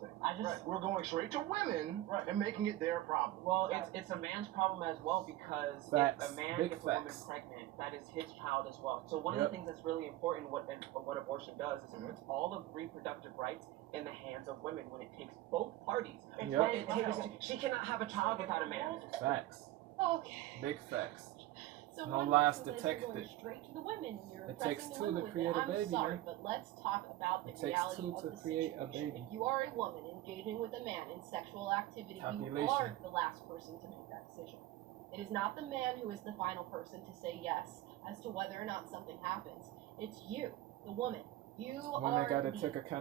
those things. We're going straight to women and making it their problem. Well, it's a man's problem as well, because if a man gets a woman pregnant, that is his child as well. So one of the things that's really important, what abortion does, is it puts all of reproductive rights in the hands of women when it takes both parties. She cannot have a child without a man. Facts. Okay. Big facts. So no lies detected. Straight to the women. It takes two to create a baby. I'm sorry, but let's talk about the reality of the situation. If you are a woman engaging with a man in sexual activity, you are the last person to make that decision. It is not the man who is the final person to say yes as to whether or not something happens. It's you, the woman. You are the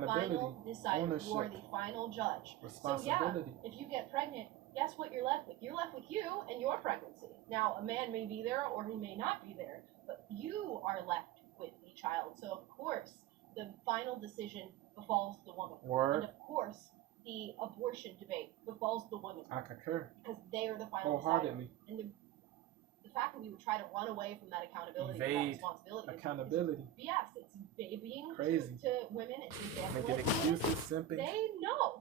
final decider. You are the final judge. So yeah, if you get pregnant, guess what you're left with? You're left with you and your pregnancy. Now, a man may be there or he may not be there, but you are left with the child. So, of course, the final decision befalls the woman. And, of course, the abortion debate befalls the women. I concur. Because they are the final decider. And the fact that we would try to run away from that accountability, that responsibility, is BS. It's babying to women. It's making excuses, simping. They know.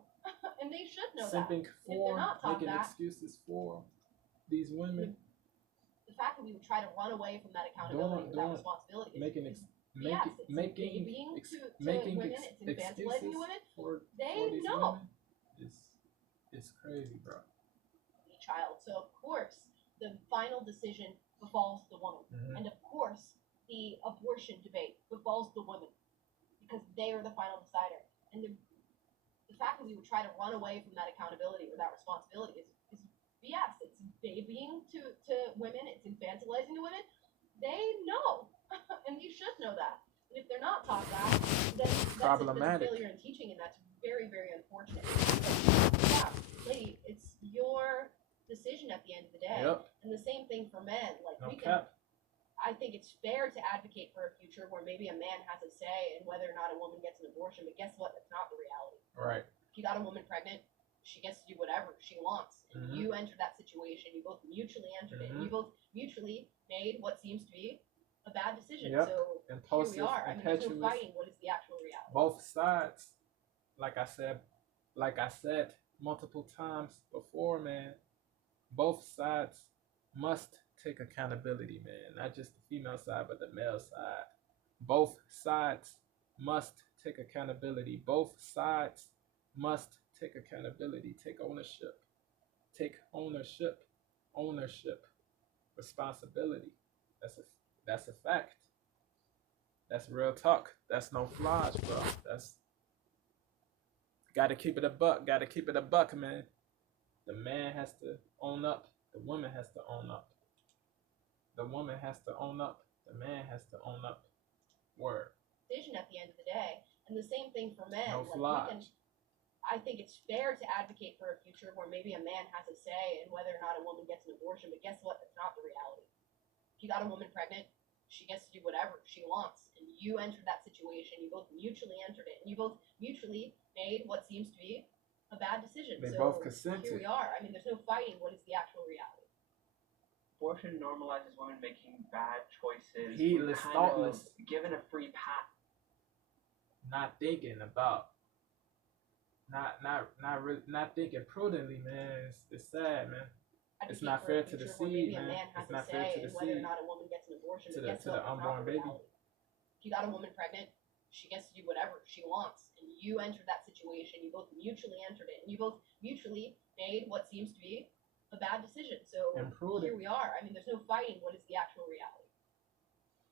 And they should know simping that. Making excuses for these women. The fact that we would try to run away from that accountability, that responsibility, making babying to women. It's infantilizing women. They know. It's crazy, bro. The child. So of course, the final decision befalls the woman, and of course, the abortion debate befalls the women, because they are the final decider. And the fact that we would try to run away from that accountability or that responsibility is BS. It's babying to women. It's infantilizing to women. They know, and you should know that. And if they're not taught that, then that's a failure in teaching, and that's very, very unfortunate. But yeah, lady, it's your decision at the end of the day. And the same thing for men. Like I think it's fair to advocate for a future where maybe a man has a say in whether or not a woman gets an abortion, but guess what? That's not the reality. Right. If you got a woman pregnant, she gets to do whatever she wants. And you entered that situation. You both mutually entered it. And you both mutually made what seems to be a bad decision. So impulsive, here we are. I mean, there's no fighting what is the actual reality. Both sides, like I said multiple times before, man, both sides must take accountability, man. Not just the female side, but the male side. Both sides must take accountability. Both sides must take accountability. Take ownership. Take ownership. Ownership. Responsibility. That's a fact. That's real talk. That's no flaws, bro. That's gotta keep it a buck. Gotta keep it a buck, man. The man has to own up. The woman has to own up. The woman has to own up. The man has to own up. Word. Decision at the end of the day. And the same thing for men. No flaws. I think it's fair to advocate for a future where maybe a man has a say in whether or not a woman gets an abortion, but guess what? That's not the reality. If you got a woman pregnant, she gets to do whatever she wants. And you entered that situation. You both mutually entered it. And you both mutually made what seems to be a bad decision. They so both consented. Here we are. I mean, there's no fighting what is the actual reality. Abortion normalizes women making bad choices. Heedless, thoughtless. Given a free pass. Not thinking about. Not thinking prudently, man. It's sad, man. It's not fair to the seed, man. It's not fair to the seed. Whether or not a woman gets an abortion, to the unborn baby. If you got a woman pregnant, she gets to do whatever she wants. And you entered that situation. You both mutually entered it. And you both mutually made what seems to be a bad decision. So here we are. I mean, there's no fighting what is the actual reality.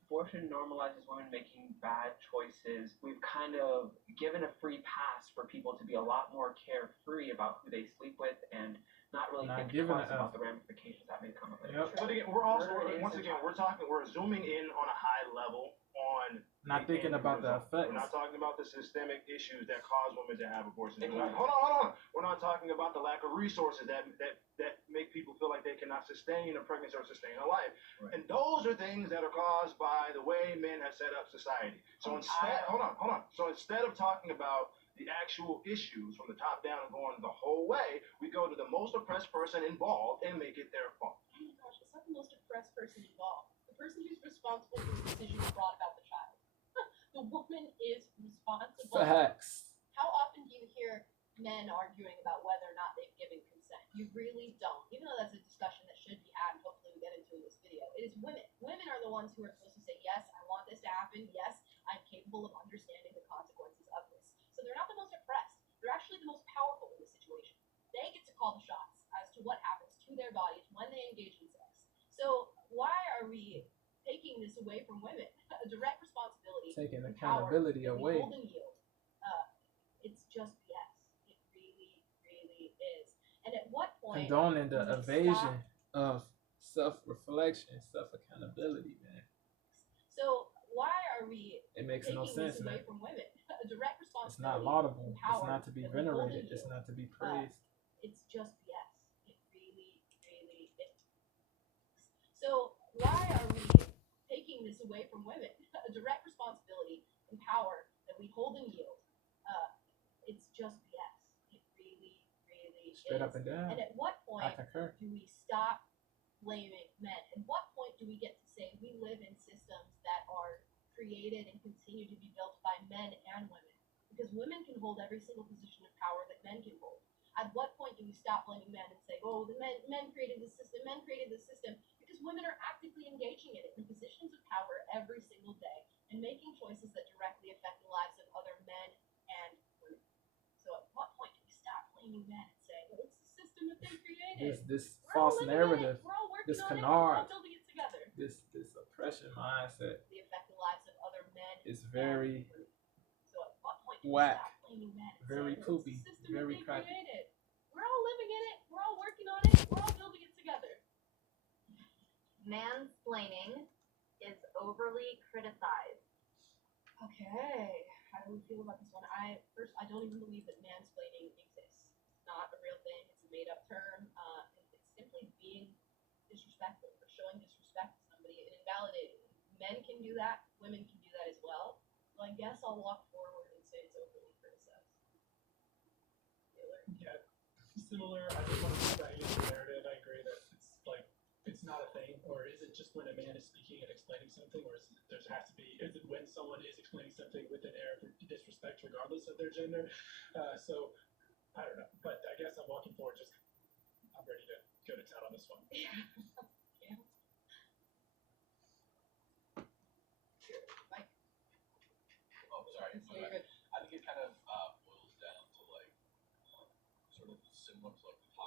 Abortion normalizes women making bad choices. We've kind of given a free pass for people to be a lot more carefree about who they sleep with and not really think twice about the ramifications that may come of it. But again, we're zooming in on a high level on not thinking about the effects. We're not talking about the systemic issues that cause women to have abortions. Hold on. We're not talking about the lack of resources that make people feel like they cannot sustain a pregnancy or sustain a life. Right. And those are things that are caused by the way men have set up society. So instead, hold on. So instead of talking about the actual issues from the top down and going the whole way, we go to the most oppressed person involved and make it their fault. Oh my gosh, it's not the most oppressed person involved. The person who's responsible for the decision brought about the child. The woman is responsible. Facts. How often do you hear men arguing about whether or not they've given consent. You really don't. Even though that's a discussion that should be had, and hopefully we get into in this video. It is women. Women are the ones who are supposed to say, yes, I want this to happen. Yes, I'm capable of understanding the consequences of this. So they're not the most oppressed. They're actually the most powerful in this situation. They get to call the shots as to what happens to their bodies when they engage in sex. So why are we taking this away from women? A direct responsibility. Taking accountability away. Hold and yield. It's just BS. It really, really is. And at what point? Condoning the evasion of self-reflection, self-accountability, man. So why are we? It makes no sense, man. Away from women? A direct responsibility. It's not laudable. It's not to be venerated. It's not to be praised. It's just BS. It really, really is. So why are we taking this away from women? A direct responsibility and power that we hold and yield. It's just BS. It really, really Straight is. Up and down. And at what point I concur. do we stop blaming men? At what point do we get to say we live in systems that are created and continue to be built by men and women? Because women can hold every single position of power that men can hold. At what point do we stop blaming men and say, oh, the men created this system, men created this system? Because women are actively engaging in it in positions of power every single day and making choices that directly affect the lives of other men and women. So at what point do we stop blaming men and say, well, it's the system that they created? This false narrative, this canard, this oppression mindset they affect the lives of other men is very so at what point whack, very poopy, very crappy. We're all living in it, we're all working on it, we're all building it together. Mansplaining is overly criticized. Okay, how do we feel about this one? I don't even believe that mansplaining exists. It's not a real thing. It's a made-up term. It's simply being disrespectful or showing disrespect to somebody and invalidating them. Men can do that. Women can do that as well. So I guess I'll walk forward and say it's overly criticized. Yeah, similar. I just want to put that into the narrative. I agree that it's not a thing, or is it just when a man is speaking and explaining something, or is it when someone is explaining something with an air of disrespect regardless of their gender? So I don't know, but I guess I'm walking forward. I'm ready to go to town on this one. Yeah. Oh, sorry. I think it kind of boils down to sort of similar to